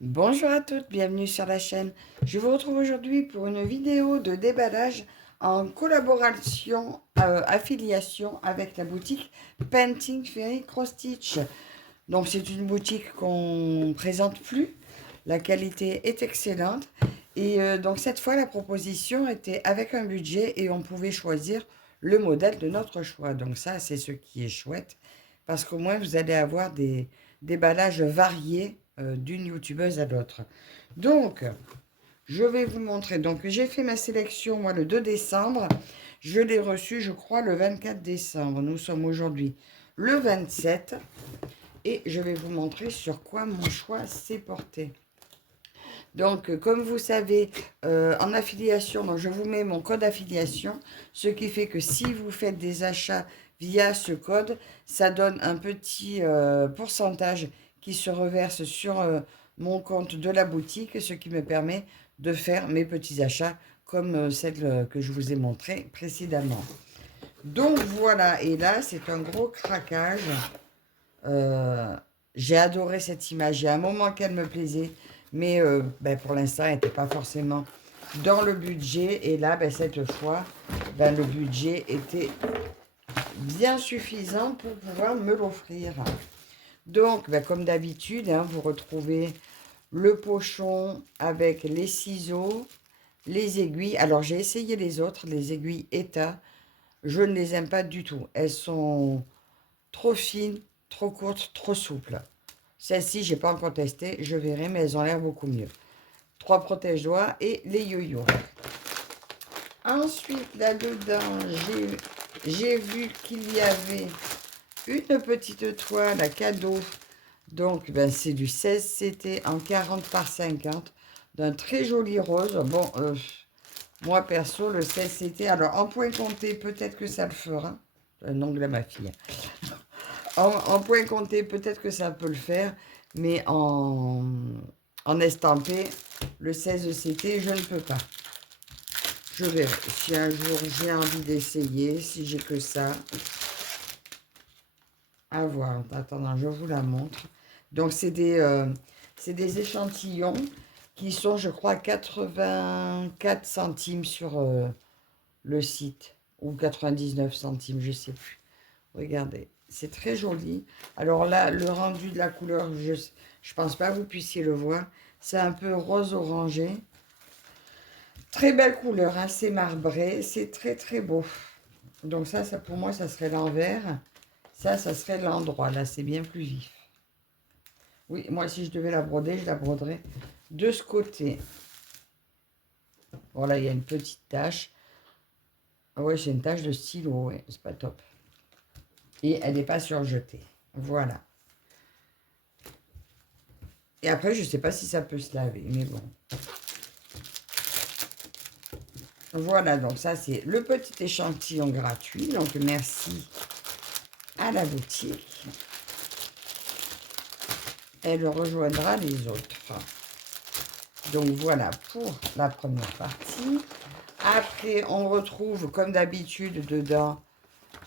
Bonjour à toutes, bienvenue sur la chaîne. Je vous retrouve aujourd'hui pour une vidéo de déballage en collaboration, affiliation avec la boutique Painting Fairy Cross Stitch. Donc c'est une boutique qu'on ne présente plus, la qualité est excellente. Et donc cette fois la proposition était avec un budget et on pouvait choisir le modèle de notre choix. Donc ça c'est ce qui est chouette parce qu'au moins vous allez avoir des déballages variés d'une youtubeuse à l'autre. Donc je vais vous montrer. Donc j'ai fait ma sélection moi le 2 décembre. Je l'ai reçu je crois le 24 décembre. Nous sommes aujourd'hui le 27. Et je vais vous montrer sur quoi mon choix s'est porté. Donc, comme vous savez, en affiliation, donc je vous mets mon code affiliation, ce qui fait que si vous faites des achats via ce code, ça donne un petit pourcentage qui se reverse sur mon compte de la boutique, ce qui me permet de faire mes petits achats comme celle que je vous ai montré précédemment. Donc voilà, et là c'est un gros craquage. Euh, j'ai adoré cette image. Il y a un moment qu'elle me plaisait, mais pour l'instant, elle n'était pas forcément dans le budget. Et là, cette fois, le budget était bien suffisant pour pouvoir me l'offrir. Donc, comme d'habitude, hein, vous retrouvez le pochon avec les ciseaux, les aiguilles. Alors, j'ai essayé les autres, les aiguilles ETA. Je ne les aime pas du tout. Elles sont trop fines, trop courtes, trop souples. Celles-ci, j'ai pas encore testé, je verrai, mais elles ont l'air beaucoup mieux. 3 protège-doigts et les yo-yo. Ensuite, là-dedans, j'ai vu qu'il y avait une petite toile à cadeau. Donc, c'est du 16 CT en 40 par 50, d'un très joli rose. Bon, moi, perso, le 16 CT, alors en point compté, peut-être que ça le fera. Un ongle à ma fille. En point compté, peut-être que ça peut le faire, mais en estampé, le 16 CT, je ne peux pas. Je verrai. Si un jour j'ai envie d'essayer, si j'ai que ça. À voir. En attendant, je vous la montre. Donc, c'est des échantillons qui sont, je crois, 84 centimes sur le site. Ou 99 centimes, je ne sais plus. Regardez, c'est très joli. Alors là, le rendu de la couleur, je pense pas que vous puissiez le voir. C'est un peu rose orangé. Très belle couleur, hein, c'est marbré. C'est très très beau. Donc ça pour moi, ça serait l'envers. Ça serait l'endroit. Là, c'est bien plus vif. Oui, moi, si je devais la broder, je la broderais de ce côté. Voilà, il y a une petite tache. Ah ouais, c'est une tache de stylo, ouais, c'est pas top. Et elle n'est pas surjetée. Voilà. Et après, je ne sais pas si ça peut se laver, mais bon. Voilà, donc ça, c'est le petit échantillon gratuit. Donc, merci à la boutique. Elle rejoindra les autres. Donc, voilà pour la première partie. Après, on retrouve, comme d'habitude, dedans,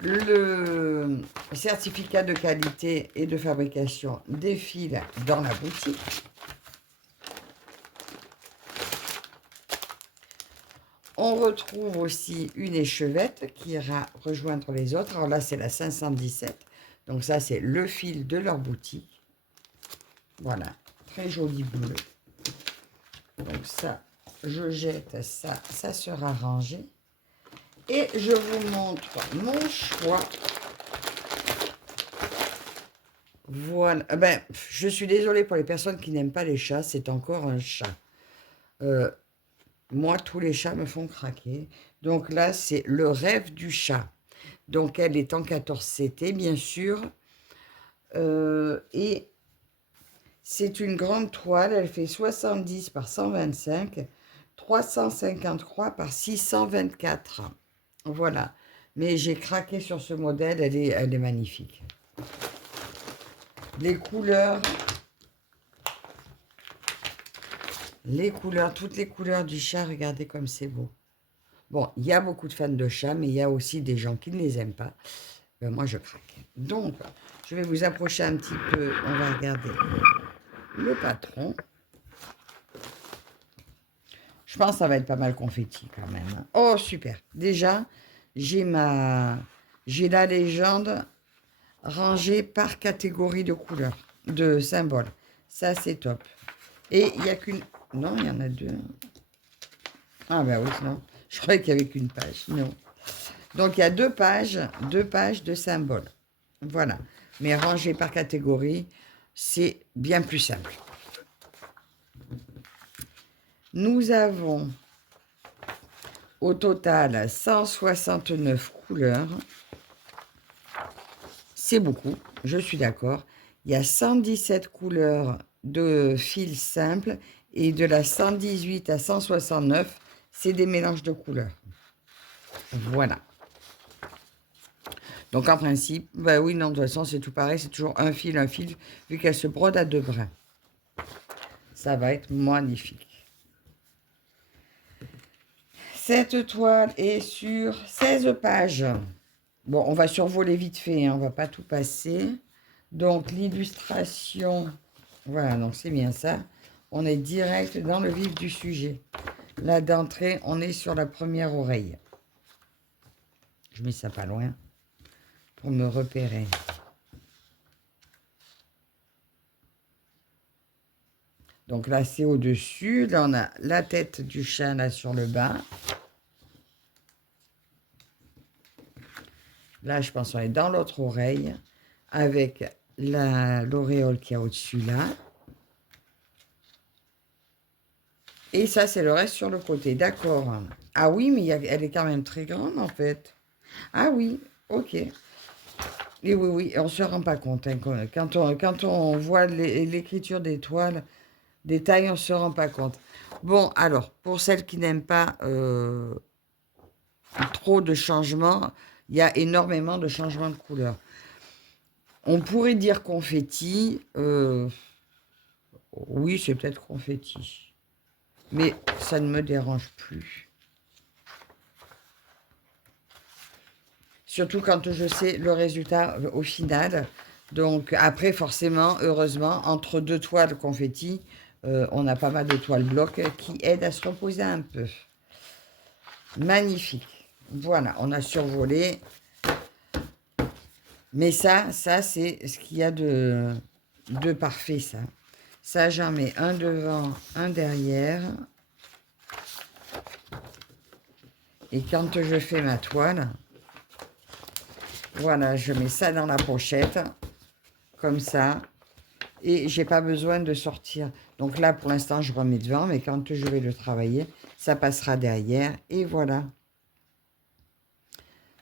le certificat de qualité et de fabrication des fils dans la boutique. On retrouve aussi une échevette qui ira rejoindre les autres. Alors là, c'est la 517. Donc ça, c'est le fil de leur boutique. Voilà, très joli bleu. Donc ça, je jette ça, ça sera rangé. Et je vous montre mon choix. Voilà. Je suis désolée pour les personnes qui n'aiment pas les chats. C'est encore un chat. Moi, tous les chats me font craquer. Donc là, c'est le rêve du chat. Donc elle est en 14 CT, bien sûr. Et c'est une grande toile. Elle fait 70 par 125, 353 par 624. Voilà. Mais j'ai craqué sur ce modèle. Elle est magnifique. Les couleurs, toutes les couleurs du chat, regardez comme c'est beau. Bon, il y a beaucoup de fans de chats, mais il y a aussi des gens qui ne les aiment pas. Moi, je craque. Donc, je vais vous approcher un petit peu. On va regarder le patron. Je pense que ça va être pas mal confetti quand même, hein. Oh, super. Déjà, j'ai la légende rangée par catégorie de couleurs, de symboles. Ça, c'est top. Et il n'y a qu'une... Non, il y en a deux. Ah ben oui, non. Je croyais qu'il n'y avait qu'une page. Non. Donc, il y a deux pages de symboles. Voilà. Mais rangées par catégorie, c'est bien plus simple. Nous avons au total 169 couleurs. C'est beaucoup, je suis d'accord. Il y a 117 couleurs de fils simples et de la 118 à 169, c'est des mélanges de couleurs. Voilà. Donc en principe, bah oui, non, de toute façon, c'est tout pareil, c'est toujours un fil, vu qu'elle se brode à deux brins. Ça va être magnifique. Cette toile est sur 16 pages. Bon, on va survoler vite fait, hein, on va pas tout passer. Donc l'illustration, voilà, donc c'est bien ça. On est direct dans le vif du sujet. Là d'entrée, on est sur la première oreille. Je mets ça pas loin pour me repérer. Donc là, c'est au-dessus. Là, on a la tête du chat là sur le bas. Là, je pense qu'on est dans l'autre oreille avec l'auréole qui est au-dessus là. Et ça, c'est le reste sur le côté. D'accord. Ah oui, mais elle est quand même très grande en fait. Ah oui, ok. Et oui, on ne se rend pas compte, hein, quand on voit l'écriture des toiles, des tailles, on ne se rend pas compte. Bon, alors, pour celles qui n'aiment pas trop de changements, il y a énormément de changements de couleur. On pourrait dire confetti. Oui, c'est peut-être confetti. Mais ça ne me dérange plus. Surtout quand je sais le résultat au final. Donc après, forcément, heureusement, entre deux toiles confetti, on a pas mal de toiles blocs qui aident à se reposer un peu. Magnifique. Voilà, on a survolé. Mais ça c'est ce qu'il y a de parfait, ça. Ça, j'en mets un devant, un derrière. Et quand je fais ma toile, voilà, je mets ça dans la pochette, comme ça. Et j'ai pas besoin de sortir. Donc là, pour l'instant, je remets devant, mais quand je vais le travailler, ça passera derrière. Et voilà.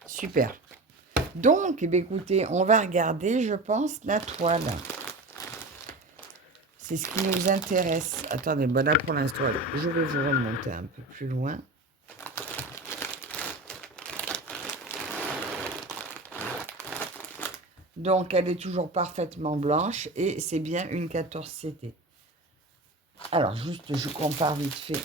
Super. Donc, eh bien, écoutez, on va regarder, je pense, la toile. C'est ce qui nous intéresse. Attendez, bon là, pour l'instant, je vais vous remonter un peu plus loin. Donc, elle est toujours parfaitement blanche et c'est bien une 14CT. Alors, juste, je compare vite fait.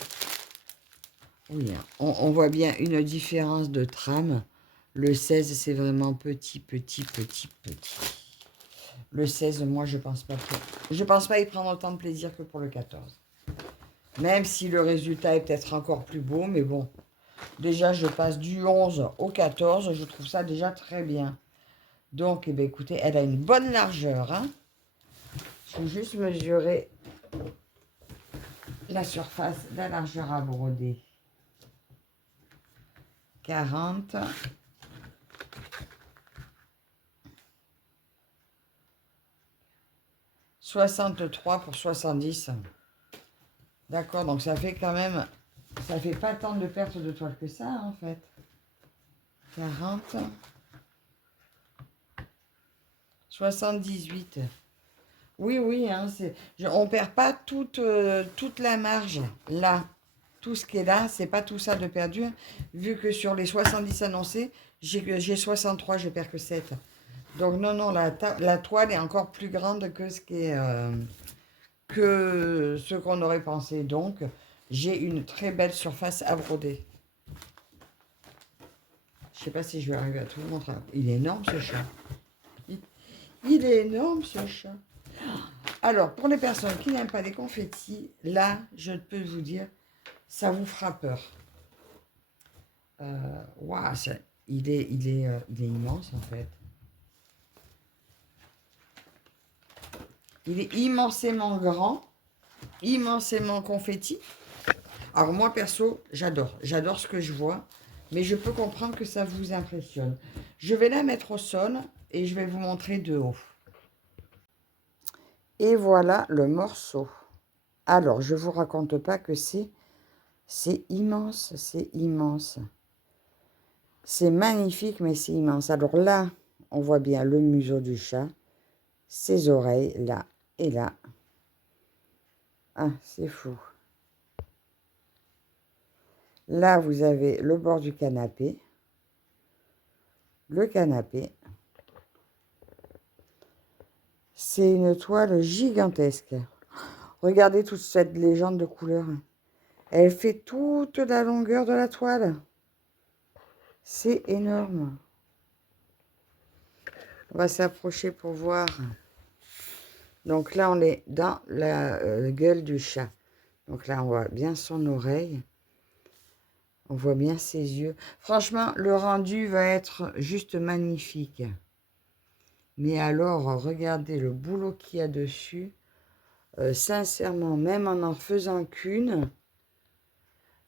Oui, hein, on voit bien une différence de trame. Le 16, c'est vraiment petit. Le 16, moi, je pense pas y prendre autant de plaisir que pour le 14. Même si le résultat est peut-être encore plus beau, mais bon. Déjà, je passe du 11 au 14. Je trouve ça déjà très bien. Donc, eh bien, écoutez, elle a une bonne largeur, hein. Je vais juste mesurer la surface, la largeur à broder. 40. 63 pour 70. D'accord, donc ça fait quand même... Ça fait pas tant de perte de toile que ça, en fait. 40. 78. Oui, hein, on perd pas toute la marge, là. Tout ce qui est là, c'est pas tout ça de perdu. Vu que sur les 70 annoncés, j'ai 63, je perds que 7. Donc non, la toile est encore plus grande que ce qu'on aurait pensé. Donc, j'ai une très belle surface à broder. Je sais pas si je vais arriver à tout vous montrer. Il est énorme, ce chat. Il est énorme, ce chat. Alors, pour les personnes qui n'aiment pas les confettis, là, je peux vous dire, ça vous fera peur. Waouh, il est immense en fait. Il est immensément grand, immensément confetti. Alors moi perso, j'adore ce que je vois, mais je peux comprendre que ça vous impressionne. Je vais la mettre au sol et je vais vous montrer de haut. Et voilà le morceau. Alors, je vous raconte pas que c'est immense, c'est immense. C'est magnifique, mais c'est immense. Alors là, on voit bien le museau du chat, ses oreilles, là et là. Ah, c'est fou. Là, vous avez le bord du canapé. Le canapé. C'est une toile gigantesque. Regardez toute cette légende de couleurs. Elle fait toute la longueur de la toile. C'est énorme. On va s'approcher pour voir. Donc là, on est dans la gueule du chat. Donc là, on voit bien son oreille. On voit bien ses yeux. Franchement, le rendu va être juste magnifique. Mais alors, regardez le boulot qu'il y a dessus. Sincèrement, même en faisant qu'une,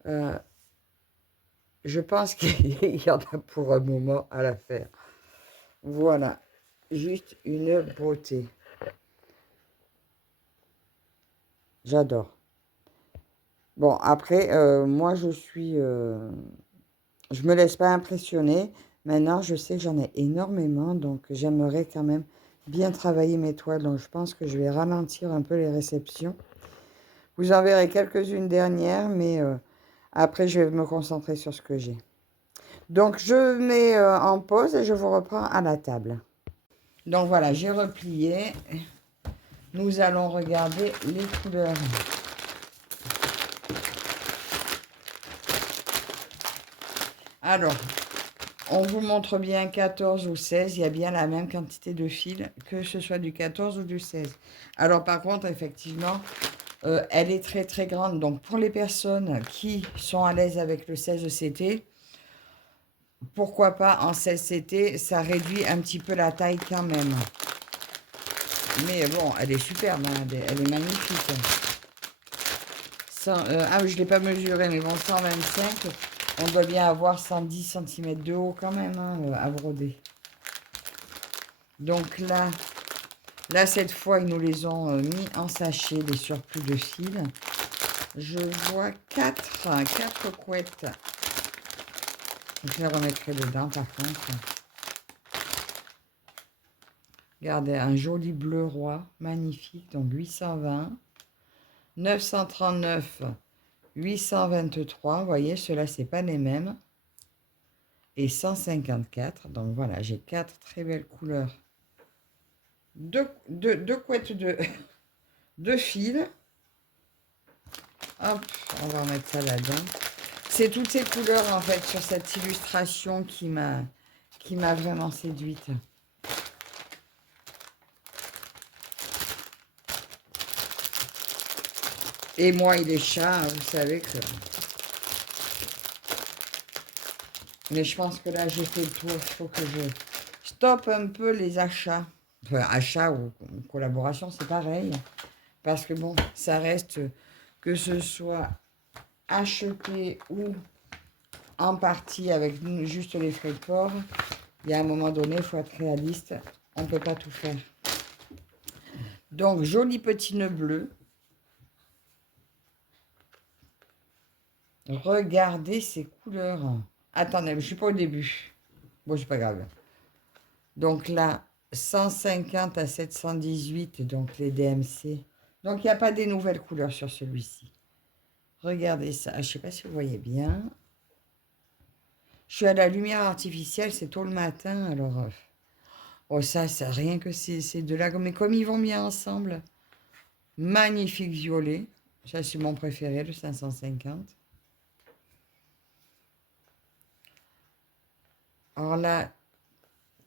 je pense qu'il y en a pour un moment à la faire. Voilà, juste une beauté. J'adore. Bon, après, moi, je me laisse pas impressionner. Maintenant, je sais que j'en ai énormément, donc j'aimerais quand même bien travailler mes toiles. Donc, je pense que je vais ralentir un peu les réceptions. Vous en verrez quelques-unes dernières, mais après, je vais me concentrer sur ce que j'ai. Donc, je mets en pause et je vous reprends à la table. Donc, voilà, j'ai replié. Nous allons regarder les couleurs. Alors, on vous montre bien 14 ou 16. Il y a bien la même quantité de fils, que ce soit du 14 ou du 16. Alors, par contre, effectivement, elle est très, très grande. Donc, pour les personnes qui sont à l'aise avec le 16 CT, pourquoi pas en 16 CT, ça réduit un petit peu la taille quand même. Mais bon, elle est superbe, hein, elle est magnifique. Ah, je ne l'ai pas mesuré, mais bon, 125, on doit bien avoir 110 cm de haut quand même, hein, à broder. Donc là, cette fois, ils nous les ont mis en sachet, des surplus de fil. Je vois 4 couettes. Je les remettrai dedans, par contre. Regardez, un joli bleu roi, magnifique, donc 820. 939, 823, vous voyez, ceux-là, c'est pas les mêmes. Et 154, donc voilà, j'ai 4 très belles couleurs. Deux couettes de fil. Hop, on va remettre ça là-dedans. C'est toutes ces couleurs, en fait, sur cette illustration qui m'a vraiment séduite. Et moi et les chats, vous savez que... Mais je pense que là, j'ai fait le tour. Il faut que je stoppe un peu les achats. Enfin, achats ou collaboration, c'est pareil. Parce que bon, ça reste que ce soit acheté ou en partie avec juste les frais de port. Il y a un moment donné, il faut être réaliste. On ne peut pas tout faire. Donc, joli petit nœud bleu. Regardez ces couleurs. Attendez, je ne suis pas au début. Bon, c'est pas grave. Donc là, 150 à 718, donc les DMC. Donc, il n'y a pas des nouvelles couleurs sur celui-ci. Regardez ça. Je ne sais pas si vous voyez bien. Je suis à la lumière artificielle, c'est tôt le matin, alors... oh, ça, rien que c'est de là. Mais comme ils vont bien ensemble. Magnifique violet. Ça, c'est mon préféré, le 550. Alors là,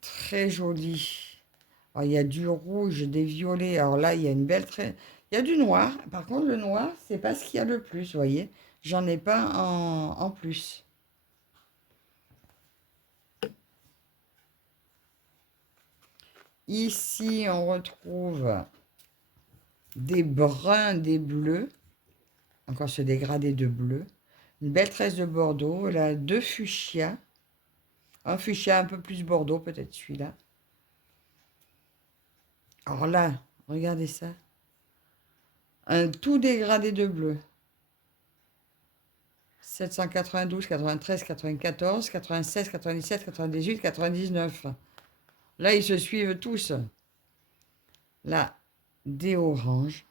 très joli. Alors, il y a du rouge, des violets. Alors là, il y a une belle Il y a du noir. Par contre, le noir, c'est pas ce qu'il y a le plus, vous voyez. J'en ai pas en plus. Ici, on retrouve des bruns, des bleus. Encore ce dégradé de bleu. Une belle tresse de Bordeaux. Là, deux fuchsias. Un fuchsia un peu plus Bordeaux, peut-être celui-là. Alors là, regardez ça. Un tout dégradé de bleu. 792, 93, 94, 96, 97, 98, 99. Là, ils se suivent tous. Là, des oranges.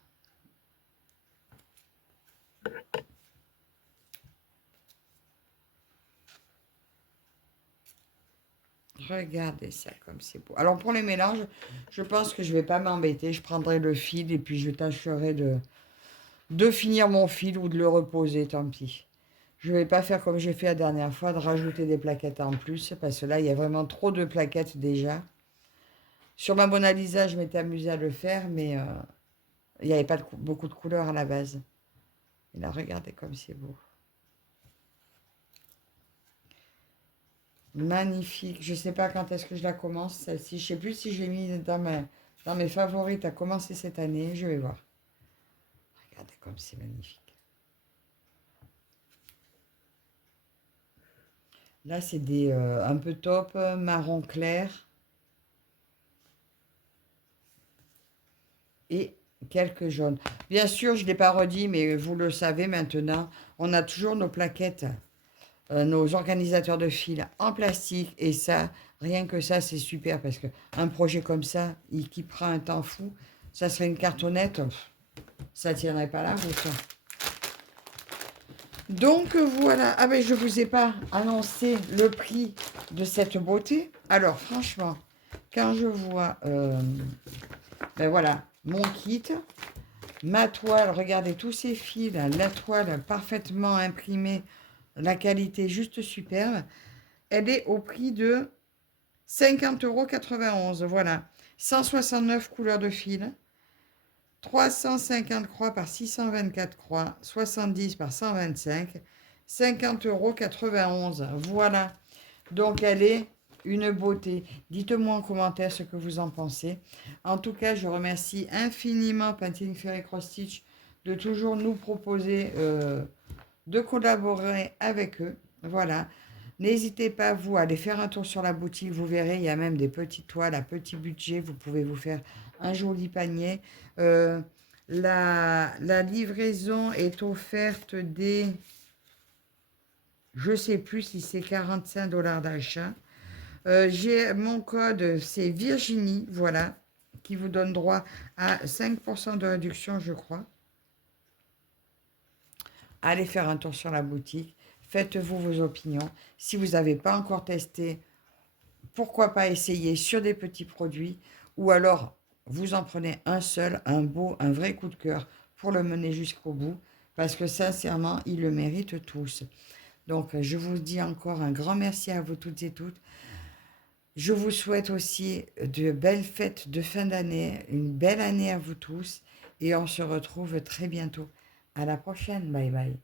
Regardez ça comme c'est beau. Alors pour les mélanges, je pense que je ne vais pas m'embêter. Je prendrai le fil et puis je tâcherai de finir mon fil ou de le reposer, tant pis. Je ne vais pas faire comme j'ai fait la dernière fois, de rajouter des plaquettes en plus, parce que là, il y a vraiment trop de plaquettes déjà. Sur ma Mona Lisa, je m'étais amusée à le faire, mais il n'y avait pas beaucoup de couleurs à la base. Et là, regardez comme c'est beau. Magnifique. Je ne sais pas quand est-ce que je la commence, celle-ci. Je ne sais plus si je l'ai mis dans mes favorites à commencer cette année. Je vais voir. Regardez comme c'est magnifique. Là, c'est des un peu taupe, marron clair. Et quelques jaunes. Bien sûr, je ne l'ai pas redit, mais vous le savez maintenant, on a toujours nos plaquettes, nos organisateurs de fil en plastique. Et ça, rien que ça, c'est super parce qu'un projet comme ça, qui prend un temps fou, ça serait une cartonnette, ça ne tiendrait pas la route. Donc voilà, ah ben je ne vous ai pas annoncé le prix de cette beauté. Alors franchement, quand je vois, ben voilà, mon kit, ma toile, regardez tous ces fils, la toile parfaitement imprimée, la qualité juste superbe. Elle est au prix de 50,91 €. Voilà, 169 couleurs de fil, 350 croix par 624 croix, 70 par 125, 50,91 €. Voilà, donc elle est une beauté. Dites-moi en commentaire ce que vous en pensez. En tout cas, je remercie infiniment Painting Ferry Cross Stitch de toujours nous proposer de collaborer avec eux. Voilà. N'hésitez pas, vous, à aller faire un tour sur la boutique. Vous verrez, il y a même des petites toiles à petit budget. Vous pouvez vous faire un joli panier. La livraison est offerte dès, je ne sais plus si c'est 45 $ d'achat. J'ai mon code, c'est Virginie, voilà, qui vous donne droit à 5% de réduction, je crois. Allez faire un tour sur la boutique, faites-vous vos opinions. Si vous n'avez pas encore testé, pourquoi pas essayer sur des petits produits, ou alors vous en prenez un seul, un beau, un vrai coup de cœur pour le mener jusqu'au bout, parce que sincèrement, ils le méritent tous. Donc, je vous dis encore un grand merci à vous toutes et toutes. Je vous souhaite aussi de belles fêtes de fin d'année, une belle année à vous tous, et on se retrouve très bientôt. À la prochaine, bye bye.